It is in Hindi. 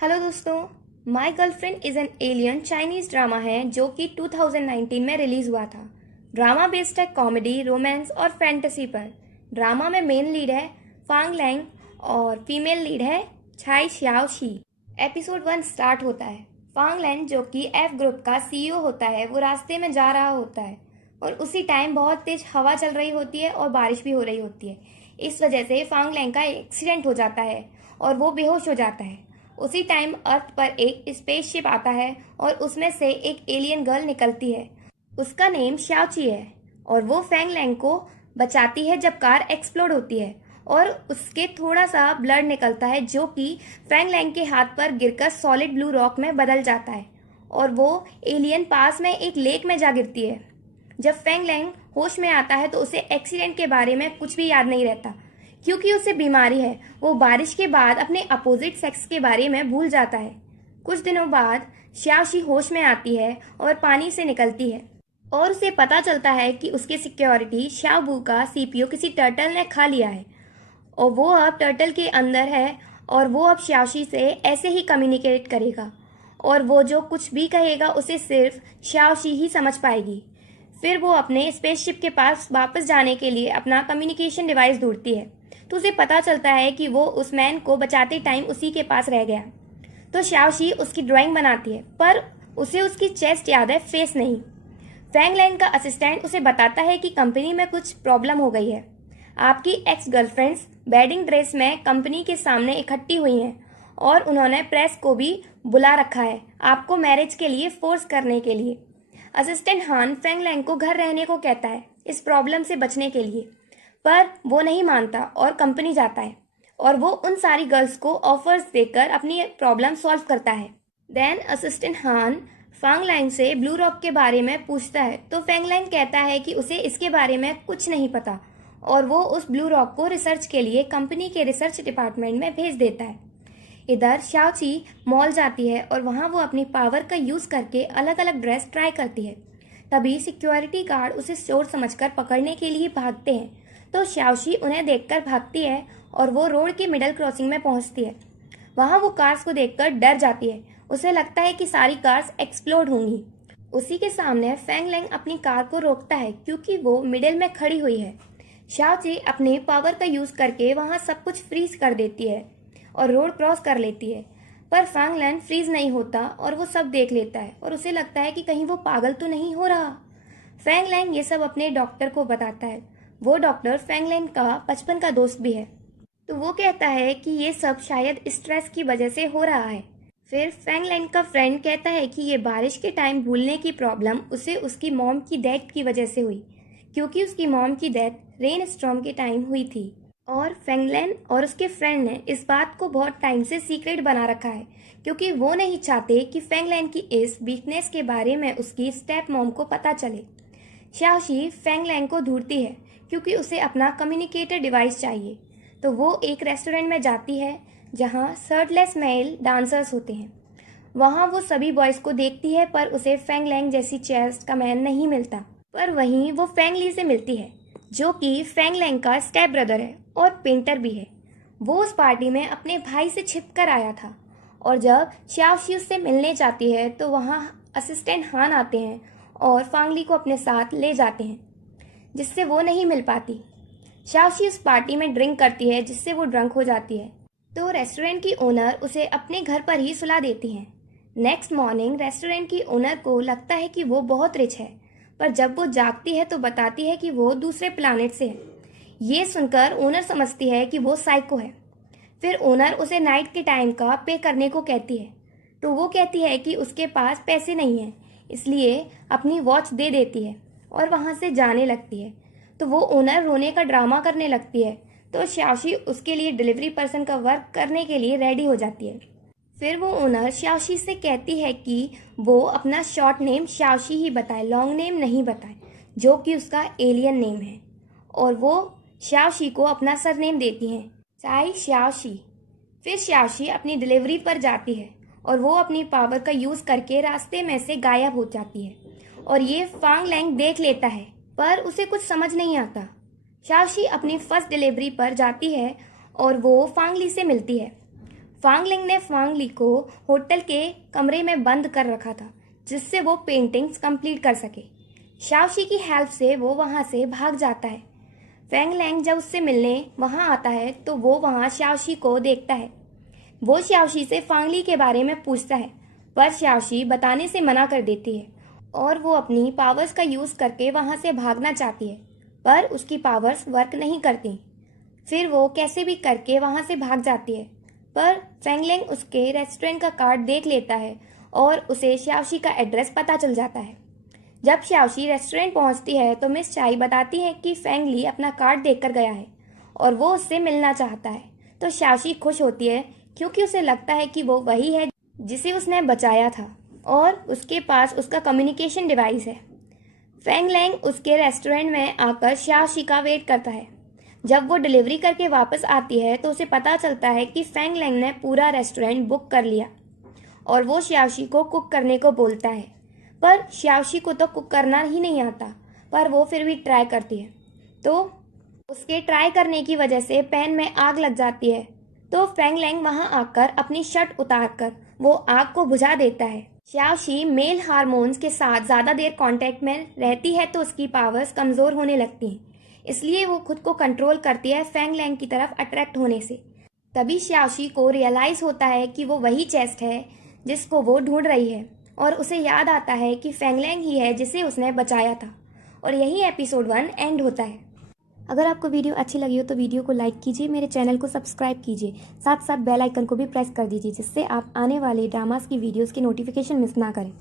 हेलो दोस्तों। My girlfriend is an alien Chinese drama है जो कि 2019 में रिलीज़ हुआ था। ड्रामा बेस्ड है कॉमेडी, रोमांस और फैंटेसी पर। ड्रामा में मेन लीड है फांग लैंग और फीमेल लीड है छाई श्याओ शी। एपिसोड 1 स्टार्ट होता है। फांग लैंग जो कि एफ ग्रुप का सीईओ होता है, वो रास्ते में जा रहा होता है और उसी टाइम बहुत तेज हवा चल रही होती है और बारिश भी हो रही होती है। इस वजह से फांग लैंग का एक्सीडेंट हो जाता है और वो बेहोश हो जाता है। उसी टाइम अर्थ पर एक स्पेसशिप आता है और उसमें से एक एलियन गर्ल निकलती है। उसका नेम श्याओची है और वो फैंग लैंग को बचाती है जब कार एक्सप्लोड होती है और उसके थोड़ा सा ब्लड निकलता है जो कि फैंग लैंग के हाथ पर गिरकर सॉलिड ब्लू रॉक में बदल जाता है और वो एलियन पास में एक लेक में जा गिरती है। जब फैंग लैंग होश में आता है तो उसे एक्सीडेंट के बारे में कुछ भी याद नहीं रहता क्योंकि उसे बीमारी है। वो बारिश के बाद अपने अपोजिट सेक्स के बारे में भूल जाता है। कुछ दिनों बाद श्याओशी होश में आती है और पानी से निकलती है और उसे पता चलता है कि उसकी सिक्योरिटी श्याओबू का सीपीयू किसी टर्टल ने खा लिया है और वो अब टर्टल के अंदर है और वो अब श्याओशी से ऐसे ही कम्युनिकेट करेगा और वो जो कुछ भी कहेगा उसे सिर्फ श्याओशी ही समझ पाएगी। फिर वो अपने स्पेसशिप के पास वापस जाने के लिए अपना कम्युनिकेशन डिवाइस ढूंढती है तो उसे पता चलता है कि वो उस मैन को बचाते टाइम उसी के पास रह गया। तो श्याओशी उसकी ड्राइंग बनाती है पर उसे उसकी चेस्ट याद है, फेस नहीं। फैंग लैंग का असिस्टेंट उसे बताता है कि कंपनी में कुछ प्रॉब्लम हो गई है। आपकी एक्स गर्लफ्रेंड्स वेडिंग ड्रेस में कंपनी के सामने इकट्ठी हुई हैं और उन्होंने प्रेस को भी बुला रखा है आपको मैरिज के लिए फोर्स करने के लिए। असिस्टेंट हान फैंग लैंग को घर रहने को कहता है इस प्रॉब्लम से बचने के लिए, पर वो नहीं मानता और कंपनी जाता है और वो उन सारी गर्ल्स को ऑफर्स देकर अपनी प्रॉब्लम सॉल्व करता है। देन असिस्टेंट हान फैंग लैंग से ब्लू रॉक के बारे में पूछता है तो फैंग लैंग कहता है कि उसे इसके बारे में कुछ नहीं पता और वो उस ब्लू रॉक को रिसर्च के लिए कंपनी के रिसर्च डिपार्टमेंट में भेज देता है। इधर श्याओची मॉल जाती है और वहाँ वो अपनी पावर का यूज करके अलग अलग ड्रेस ट्राई करती है। तभी सिक्योरिटी गार्ड उसे चोर समझकर पकड़ने के लिए भागते हैं तो श्याओशी उन्हें देखकर भागती है और वो रोड के मिडल क्रॉसिंग में पहुंचती है। वहां वो कार्स को देखकर डर जाती है। उसे लगता है कि सारी कार्स एक्सप्लोड होंगी। उसी के सामने फैंग लैंग अपनी कार को रोकता है क्योंकि वो मिडिल में खड़ी हुई है। श्याओची अपने पावर का यूज करके वहां सब कुछ फ्रीज कर देती है और रोड क्रॉस कर लेती है, पर फैंग लैंग फ्रीज नहीं होता और वो सब देख लेता है और उसे लगता है कि कहीं वो पागल तो नहीं हो रहा। फैंग लैंग ये सब अपने डॉक्टर को बताता है। वो डॉक्टर फैंग लैंग का बचपन का दोस्त भी है तो वो कहता है कि ये सब शायद स्ट्रेस की वजह से हो रहा है। फिर फैंग लैंग का फ्रेंड कहता है कि ये बारिश के टाइम भूलने की प्रॉब्लम उसे उसकी मॉम की डेथ की वजह से हुई क्योंकि उसकी मॉम की डेथ रेन स्टॉर्म के टाइम हुई थी और फैंग लैंग और उसके फ्रेंड ने इस बात को बहुत टाइम से सीक्रेट बना रखा है क्योंकि वो नहीं चाहते कि फैंग लैंग की इस वीकनेस के बारे में उसकी स्टेप मॉम को पता चले। श्याओशी फैंग लैंग को ढूंढती है क्योंकि उसे अपना कम्युनिकेटर डिवाइस चाहिए तो वो एक रेस्टोरेंट में जाती है जहां शर्टलेस मेल डांसर्स होते हैं। वहां वो सभी बॉयज को देखती है पर उसे फैंग लैंग जैसी चेस्ट का मैन नहीं मिलता, पर वहीं वो फैंग ली से मिलती है जो कि फैंग लैंग का स्टेप ब्रदर है और पेंटर भी है। वो उस पार्टी में अपने भाई से छिप कर आया था और जब श्याओशी उससे मिलने जाती है तो वहाँ असिस्टेंट हान आते हैं और फांग ली को अपने साथ ले जाते हैं जिससे वो नहीं मिल पाती। श्याओशी उस पार्टी में ड्रिंक करती है जिससे वो ड्रंक हो जाती है तो रेस्टोरेंट की ओनर उसे अपने घर पर ही सुला देती हैं। नेक्स्ट मॉर्निंग रेस्टोरेंट की ओनर को लगता है कि वो बहुत रिच है, पर जब वो जागती है तो बताती है कि वो दूसरे प्लानेट से है। ये सुनकर ओनर समझती है कि वो साइको है। फिर ओनर उसे नाइट के टाइम का पे करने को कहती है तो वो कहती है कि उसके पास पैसे नहीं हैं, इसलिए अपनी वॉच दे देती है और वहाँ से जाने लगती है। तो वो ओनर रोने का ड्रामा करने लगती है तो श्याओशी उसके लिए डिलीवरी पर्सन का वर्क करने के लिए रेडी हो जाती है। फिर वो ओनर श्याओशी से कहती है कि वो अपना शॉर्ट नेम श्याओशी ही बताए, लॉन्ग नेम नहीं बताए, जो कि उसका एलियन नेम है। और वो श्याओशी को अपना सरनेम देती हैं, चाई श्याओशी। फिर श्याओशी अपनी डिलीवरी पर जाती है और वो अपनी पावर का यूज करके रास्ते में से गायब हो जाती है और ये फांग लैंग देख लेता है पर उसे कुछ समझ नहीं आता। श्याओशी अपनी फर्स्ट डिलीवरी पर जाती है और वो फांग ली से मिलती है। फांग लिंग ने फांग ली को होटल के कमरे में बंद कर रखा था जिससे वो पेंटिंग्स कंप्लीट कर सके। शाओशी की हेल्प से वो वहाँ से भाग जाता है। फेंग लैंग जब उससे मिलने वहाँ आता है तो वो वहाँ शाओशी को देखता है। वो शाओशी से फांगली के बारे में पूछता है पर शाओशी बताने से मना कर देती है और वो अपनी पावर्स का यूज़ करके वहाँ से भागना चाहती है पर उसकी पावर्स वर्क नहीं करती। फिर वो कैसे भी करके वहाँ से भाग जाती है पर फेंगलेंग उसके रेस्टोरेंट का कार्ड देख लेता है और उसे शाओशी का एड्रेस पता चल जाता है। जब शाओशी रेस्टोरेंट पहुँचती है तो मिस चाई बताती है कि फेंगली अपना कार्ड देखकर गया है और वो उससे मिलना चाहता है। तो शाओशी खुश होती है क्योंकि उसे लगता है कि वो वही है जिसे उसने बचाया था और उसके पास उसका कम्युनिकेशन डिवाइस है। फेंग लैंग उसके रेस्टोरेंट में आकर शाओशी का वेट करता है। जब वो डिलीवरी करके वापस आती है तो उसे पता चलता है कि फेंग लैंग ने पूरा रेस्टोरेंट बुक कर लिया और वो शाओशी को कुक करने को बोलता है पर शाओशी को तो कुक करना ही नहीं आता पर वो फिर भी ट्राई करती है। तो उसके ट्राई करने की वजह से पैन में आग लग जाती है तो फेंग लैंग वहां आकर अपनी शर्ट उतारकर वो आग को बुझा देता है। शाओशी मेल हार्मोन्स के साथ ज़्यादा देर कांटेक्ट में रहती है तो उसकी पावर्स कमज़ोर होने लगती हैं, इसलिए वो खुद को कंट्रोल करती है फेंग लैंग की तरफ अट्रैक्ट होने से। तभी शाओशी को रियलाइज़ होता है कि वो वही चेस्ट है जिसको वो ढूंढ रही है और उसे याद आता है कि फेंग लैंग ही है जिसे उसने बचाया था। और यही एपिसोड 1 एंड होता है। अगर आपको वीडियो अच्छी लगी हो तो वीडियो को लाइक कीजिए, मेरे चैनल को सब्सक्राइब कीजिए, साथ साथ बेल आइकन को भी प्रेस कर दीजिए जिससे आप आने वाले ड्रामास की वीडियोस की नोटिफिकेशन मिस ना करें।